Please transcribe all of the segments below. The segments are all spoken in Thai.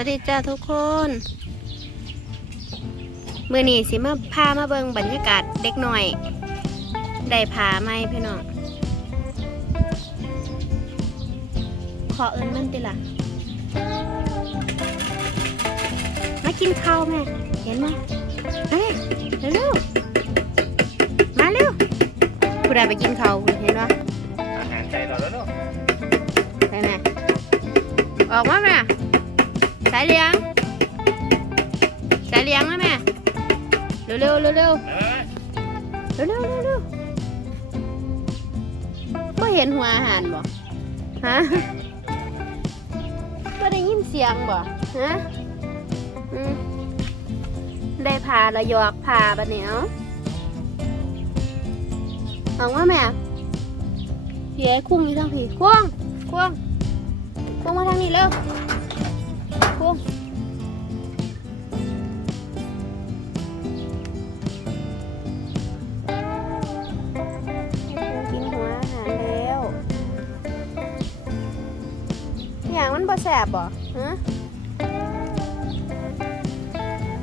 วัสดีจ้าทุกคนมือนี้สิมาพามาเบิงบรรยากาศเด็กหน่อย ได้พาไหมพี่น้อง ขอเอิญมันติล่ะมากินข้าวแม่ เห็นไหมเอ้ยเร็วๆมาเร็วผู้ใดไปกินข้าวเห็นปะอาหารใจเราแล้วเนาะไปแม่ออกมาแม่ สายเลี้ยง สายเลี้ยงนะแม่ เร็วเร็วเร็วเร็วเร็วเร็วเร็วก็เห็นหัวอาหารบ่ฮะก็ได้ยินเสียงบ่ฮะได้พาระยอกพาบะเหนียวออกมาแม่พี่ไอ้คุ้งอยู่ทางพี่คุ้งคุ้งคุ้งมาทางนี้เร็ว งกินหัวอาหารแล้วอย่างมันบ่แสบบ่ฮะ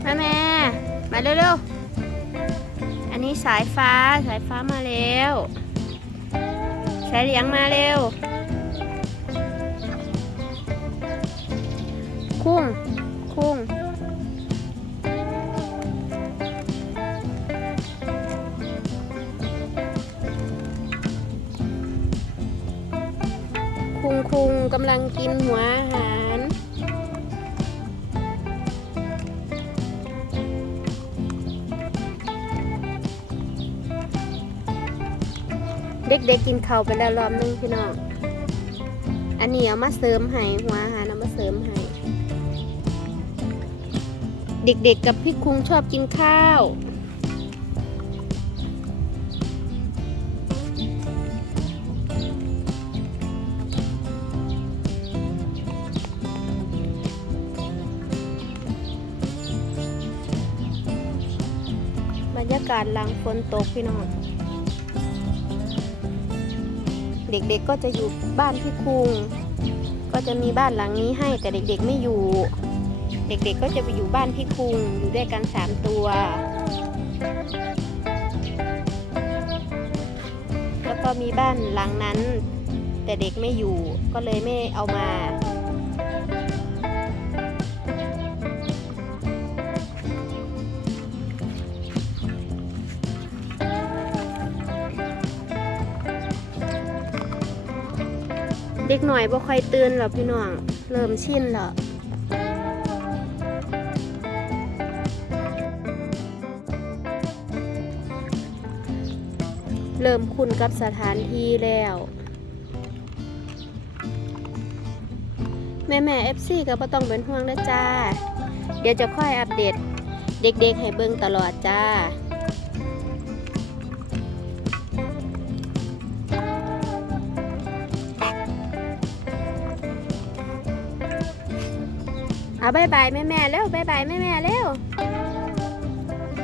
มาแม่ มาเร็วๆ อันนี้สายฟ้าสายฟ้ามาแล้วสายเหลียงมาเร็ว คุ้งคุ้งคุงคุงกำลังกินหัวอาหาร เด็กๆกินข้าวไปแล้วรอบนึงพี่น้อง อันนี้เอามาเสริมให้หัวอาหารเอามาเสริมให้ เด็กๆกับพี่คุงชอบกินข้าว บรรยากาศหลังฝนตกพี่น้อง เด็กๆก็จะอยู่บ้านพี่คุง ก็จะมีบ้านหลังนี้ให้แต่เด็กๆไม่อยู่ เด็กๆก็จะไปอยู่บ้านพี่คุงอยู่ด้วยกันสามตัว แล้วก็มีบ้านหลังนั้น แต่เด็กไม่อยู่ก็เลยไม่เอามาเด็กหน่อยบ่ค่อยตื่นหรอพี่น้อง เริ่มชินแล้ว เริ่มคุ้นกับสถานที่แล้ว แม่แม่เอฟซีก็บ่ต้องเป็นห่วงนะจ้า เดี๋ยวจะค่อยอัปเดต เด็กๆให้เบิ่งตลอดจ้าเอาบายบายแม่แม่เร็วบายบายแม่แม่เร็ว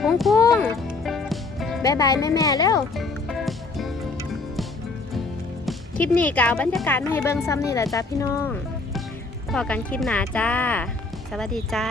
คุ้งคุ้งบายบายแม่แม่เร็ว ลิปนี้กเอาบรรยากาศมาให้เบิ้งซ้ำนี่แหละจ้าพี่น้องพอกันคลิปหนาจ้า สวัสดีจ้า